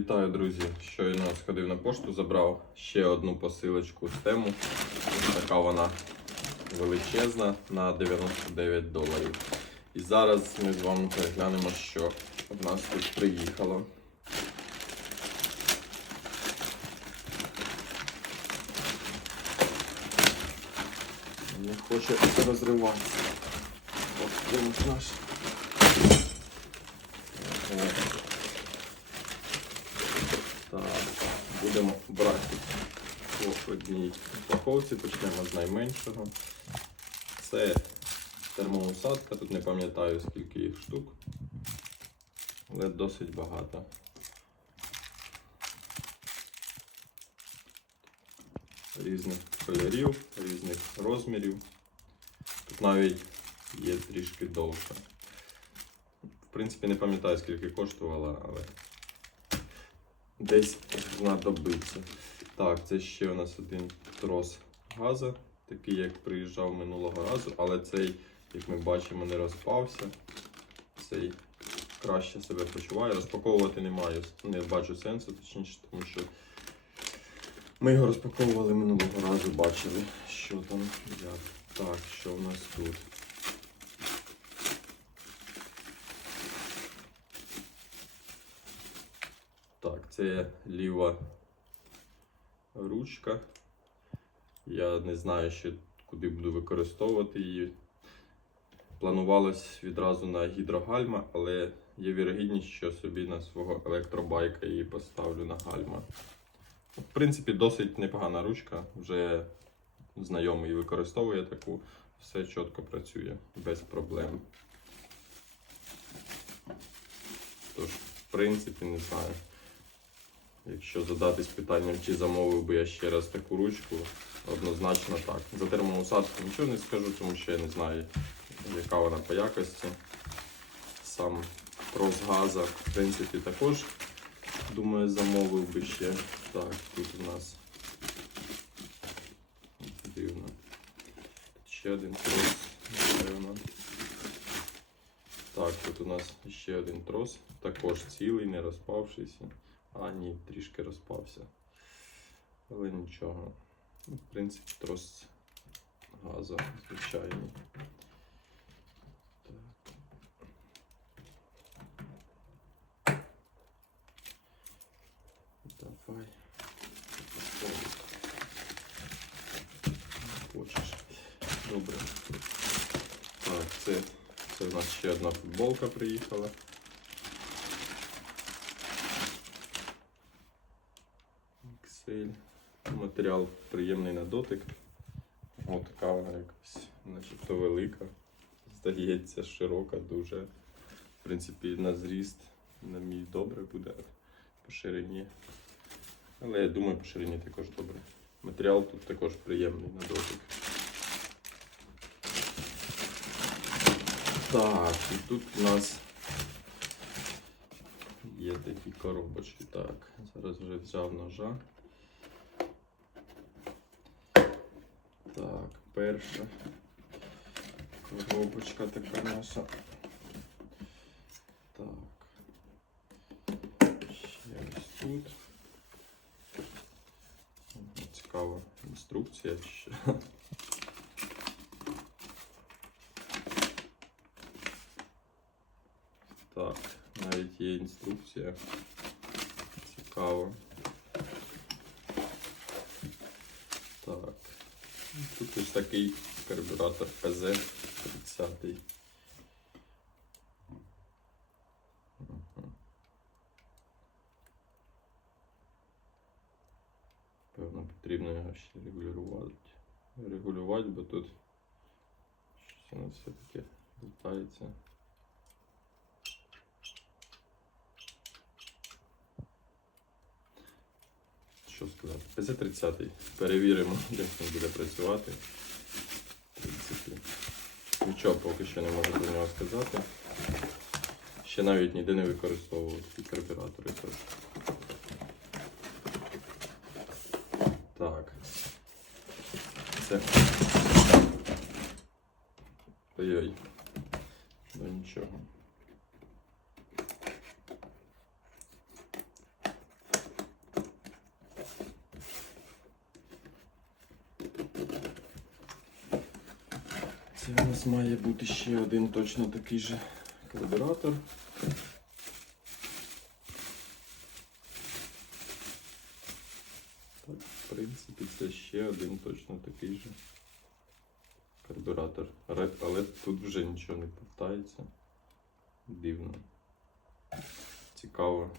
Вітаю, друзі! Щойно сходив на пошту, забрав ще одну посилочку з тему. Така вона величезна на 99 доларів. І зараз ми з вами переглянемо, що в нас тут приїхало. Не хоче розриватися. Ось наш. Ого. Так, будемо брати по одній упаковці, почнемо з найменшого. Це термоусадка, тут не пам'ятаю скільки їх штук, але досить багато. Різних кольорів, різних розмірів. Тут навіть є трішки довше. В принципі, не пам'ятаю скільки коштувала, але десь знадобиться. Так, це ще у нас один трос газу, такий як приїжджав минулого разу, але цей, як ми бачимо, не розпався. Цей краще себе почуває. Розпаковувати не маю, не бачу сенсу, точніше, тому що ми його розпаковували минулого разу, бачили, що там як. Так, що в нас тут? Так, це ліва ручка. Я не знаю ще куди буду використовувати її. Планувалось відразу на гідрогальма, але є вірогідність, що собі на свого електробайка її поставлю на гальма. В принципі, досить непогана ручка, вже знайомий використовує таку, все чітко працює без проблем. Тож, в принципі, не знаю. Якщо задатись питанням, чи замовив би я ще раз таку ручку, однозначно так. За термоусадку нічого не скажу, тому що я не знаю, яка вона по якості. Сам трос газа, в принципі, також, думаю, замовив би ще. Так, тут у нас дивно. Ще один трос, напевно. Так, тут у нас ще один трос, також цілий, не розпавшийся. А, ні, трішки розпався. Але нічого. Ну, В принципі, трос газу звичайний. Так. Давай. Хочеш. Добре. Так, це, це в нас ще одна футболка приїхала. Excel. Матеріал приємний на дотик. Ось така вона якась, начебто велика. Здається, широка дуже. В принципі, на зріст, на мій добре буде по ширині. Але я думаю, по ширині також добре. Матеріал тут також приємний на дотик. Так, і тут у нас є такі коробочки. Так, зараз вже взяв ножа. Так, перша коробочка така наша. Так. Ще ось тут. Ага, Цікава інструкція. ще. Так, навіть є інструкція. Цікаво. Тут ось такий карбюратор ПЗ 30. Певно, потрібно його ще регулювати. Регулювати, бо тут щось воно все-таки літається. Що сказати? ПЗ-30. Перевіримо, як він буде працювати. В принципі, нічого поки що не можу про нього сказати. Ще навіть ніде не використовував ці карбюратори. Так. Це. Це у нас має бути ще один точно такий же карбюратор. Так, в принципі, це ще один точно такий же карбюратор. Але тут вже нічого не повтається. Дивно. Цікаво.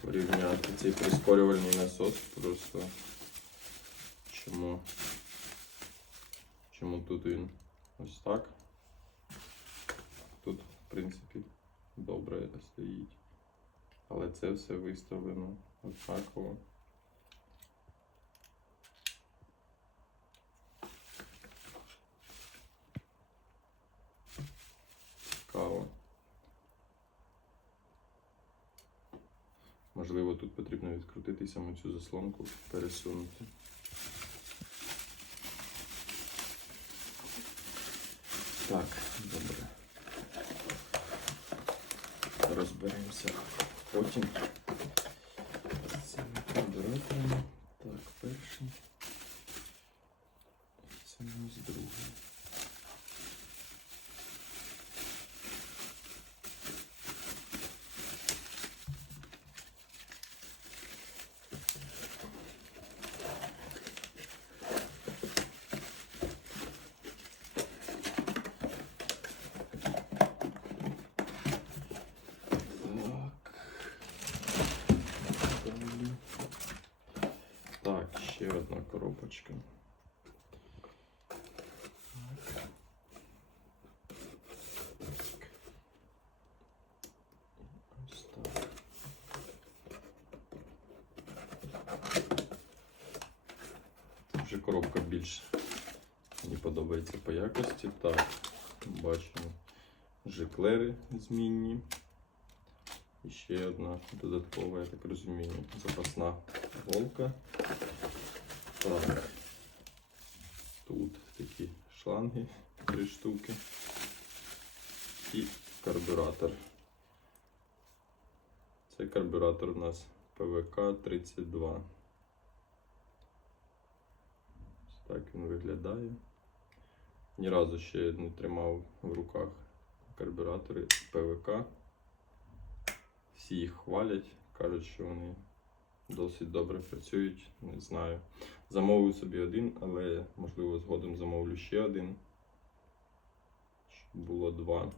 Порівняти цей прискорювальний насос просто. Чому? Чому тут він ось так? Тут, в принципі, добре стоїть. Але це все виставлено однаково. Цікаво. Можливо, тут потрібно відкрутити саму цю заслонку, пересунути. Так, добре. Розберемося потім. з цими карбюраторами. ще одна коробочка. Так. Ось так. Вже коробка більш мені подобається по якості. Так, бачимо жиклери змінні. І ще одна додаткова, я так розумію, запасна голка. Так. Тут такі шланги, три штуки. І карбюратор. Це карбюратор у нас ПВК 32. Так він виглядає. Ні разу ще не тримав в руках карбюратори ПВК. Всі їх хвалять, кажуть, що вони досить добре працюють. Не знаю. Замовив собі один, але можливо згодом замовлю ще один. Щоб було два.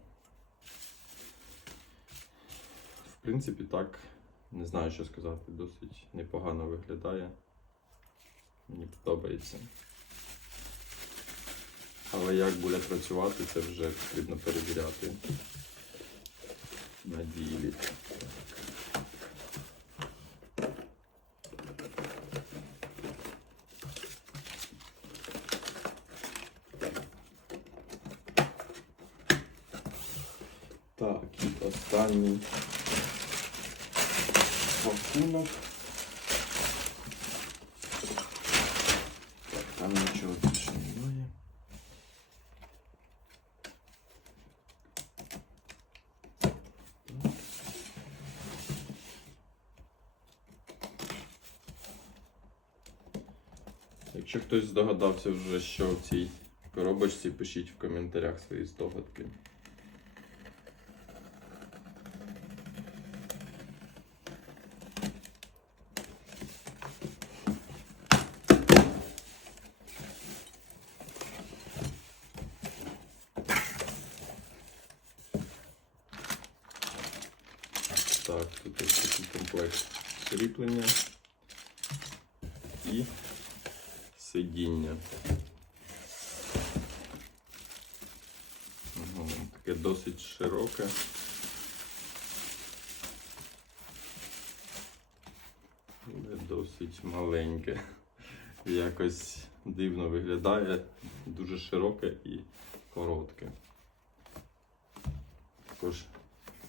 В принципі, так, не знаю, що сказати. Досить непогано виглядає. Мені подобається. Але як буде працювати, це вже потрібно перевіряти на ділі. Так, і останній пакунок. Там нічого більше немає. Якщо хтось здогадався вже, що в цій коробочці, пишіть в коментарях свої здогадки. Так, тут ось такий комплект кріплення і сидіння. Таке досить широке. Але досить маленьке. Якось дивно виглядає, дуже широке і коротке. Також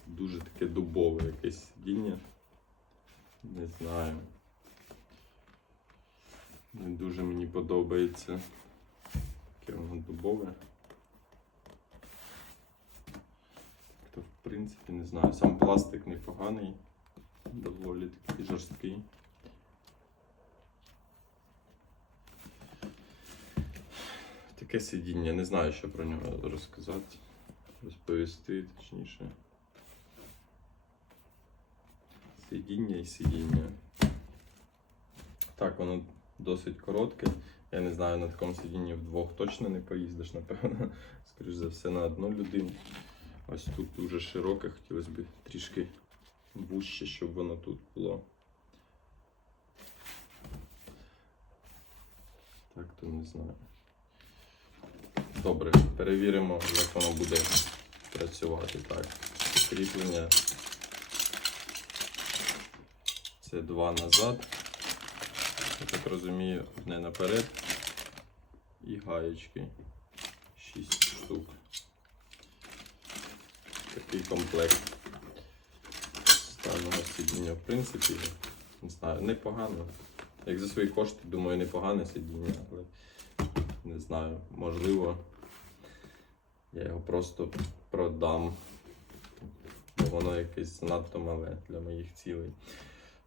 дуже таке дубове якесь сидіння. Не знаю. Не дуже мені подобається. Таке воно дубове. То, в принципі, не знаю. Сам пластик непоганий, доволі такий жорсткий. Таке сидіння, не знаю, що про нього розказати, розповісти, точніше. Сидіння і сидіння. Так, воно досить коротке. Я не знаю, на такому сидінні вдвох точно не поїздиш, напевно. Скоріш за все, на одну людину. Ось тут дуже широке, хотілося б трішки вужче, щоб воно тут було. Так, то не знаю. Добре, перевіримо, як воно буде працювати. Так, кріплення. Це два назад. Я так розумію, одне наперед. І гаєчки. 6 штук. Такий комплект станного сидіння, в принципі, не знаю, непогано. Як за свої кошти, думаю, непогане сидіння, але не знаю, можливо, я його просто продам. Бо воно якесь занадто мале для моїх цілей.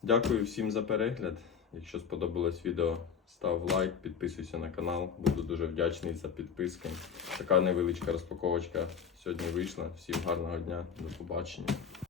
Дякую всім за перегляд. Якщо сподобалось відео, став лайк, підписуйся на канал. Буду дуже вдячний за підписки. Така невеличка розпаковочка сьогодні вийшла. Всім гарного дня, до побачення.